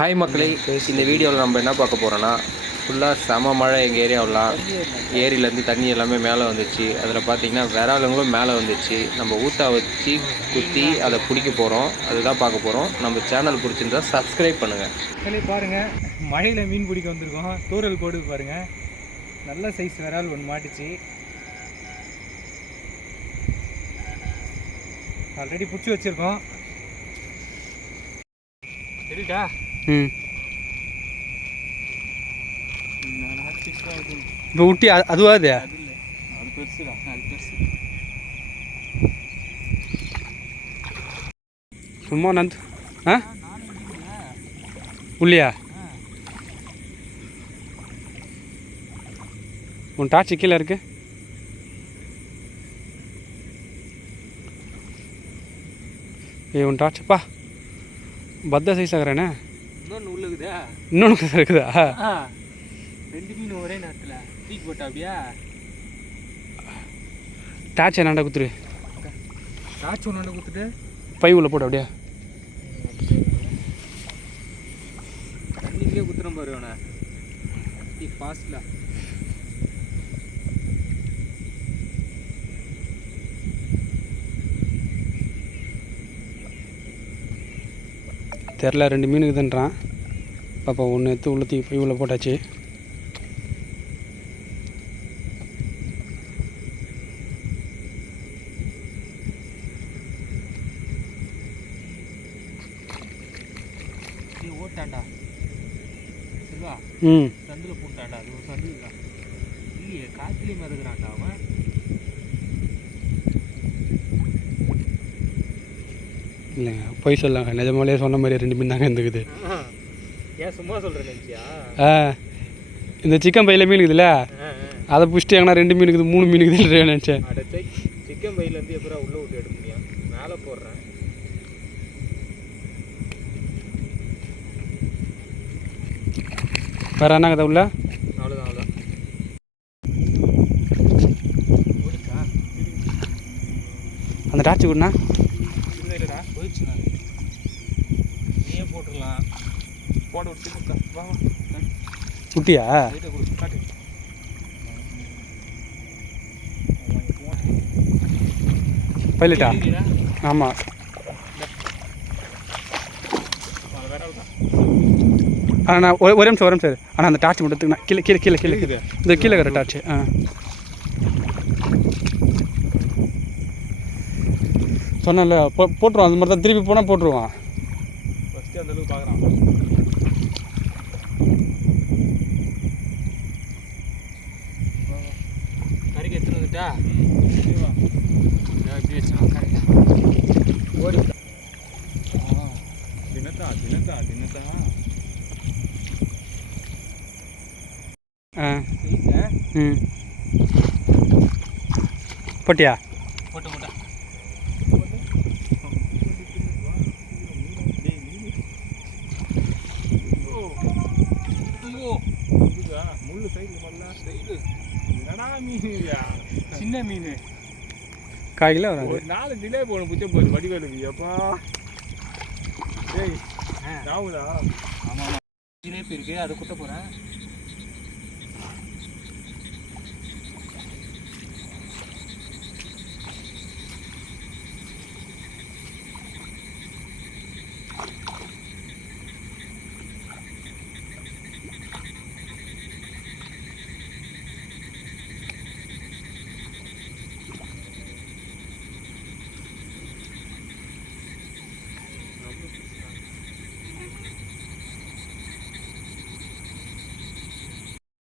Hi மக்களே இந்த வீடியோவில் நம்ம என்ன பார்க்க போகிறோன்னா ஃபுல்லாக செம மழை எங்கள் ஏரியாவெலாம் ஏரியிலேருந்து தண்ணி எல்லாமே மேலே வந்துச்சு. அதில் பார்த்தீங்கன்னா விராலுங்களும் மேலே வந்துச்சு. நம்ம ஊத்தா வச்சு குத்தி அதை பிடிக்க போகிறோம் அதுதான் பார்க்க போகிறோம் நம்ம சேனல் பிடிச்சிருந்தா சப்ஸ்கிரைப் பண்ணுங்கள் பாருங்கள் மழையில் மீன் பிடிக்க வந்திருக்கோம். தூரல் போடு பாருங்கள் நல்ல சைஸ் விரால் ஒன்று மாட்டுச்சு. ஆல்ரெடி பிடிச்சி வச்சுருக்கோம். சரிடா இப்போ ஊட்டி அதுவா அது சும்மா நந்து ஆ உள்ளியா உன் டார்ச் கீழே இருக்கு ஏய் உன் டார்ச்சப்பா பத்த சைஸ் ஆகிறேனே இன்னொன்று உள்ளுக்குதா. இன்னொன்று இருக்குதா? ரெண்டு மீன் ஒரே நேரத்தில். தூக்கி போட்டா அப்படியா? டார்ச் என்னடா குத்துரு? காய்ச்சி ஒன்று கொடுத்துட்டு பை உள்ள போடு அப்படியே. தண்ணிக்கே குத்துறோம் பாரு அவனை. ஃபாஸ்ட்டில் தெரில ரெண்டு மீனுக்கு தான்றான் பாப்பா ஒன்று எடுத்து உள்ள தூக்கி பை உள்ள போட்டாச்சு. ஓட்டாண்டா. ம். சந்தில் பூண்டாண்டா அது ஒரு சந்து தான். இல்லையே காற்றுலேயே மிதக்குறான்டா அவன். இல்லைங்க பொய் சொல்லாங்க. நிஜமாலே சொன்ன மாதிரி ரெண்டு மீன் தாங்க இருந்துக்குது. ஏன் சும்மா சொல்கிறேன் இந்த சிக்கன் பையில் மீன் இருக்குதுல்ல? அதை பிடிச்சிட்டு எங்கன்னா ரெண்டு மீன் இருக்குது மூணு மீன் இருக்குது நினச்சேன். சிக்கன் பையிலேருந்து எப்படா உள்ளே விட்டு எடுக்க முடியும்? மேலே போடுறேன். வேறு என்ன கதை உள்ள? அவ்வளோதான் அவ்வளோதான் அந்த டார்ச் கொடுண்ணா. போயிடுச்சுண்ணா. நீயே போட்டுடலாம். போட விட்டு கொடுத்தா. வா வா. குட்டியா? லைட்டை கொடு காட்டு. பைலட்டா? ஆமாம் ஆனால் ஒரு நிமிஷம் ஒரே நிமிஷம். ஆனால் அந்த டார்ச் மட்டும் எடுத்துக்கண்ணா கீழே கீழே கீழே கீழே. இந்த கீழே இருக்கிற டார்ச். ஆ. சொன்னல போ போட்டுருவான். அந்த மாதிரி தான் திருப்பி போனால் போட்டுருவான். ஃபஸ்ட்டு அந்த அளவுக்கு பார்க்குறான் கறிக்கு எடுத்துட்டு வந்துட்டா? இப்படி வச்சுருவான் கரெக்டாக ஓடி. தினத்தா தினத்தா தினத்தா. ஆ. ம். போட்டியா? போட்டு போட்டா. முள்ளு சைடு. என்னடா மீன் சின்ன மீன். காய்கில வராது. ஒரு நாலு டிலே போன புச்ச போகுது வடிவேலுக்கு. எப்பா? ஏய் ராவுதா ஆமாம் ஜிலேபி இருக்கு அதை குத்த போகிறேன்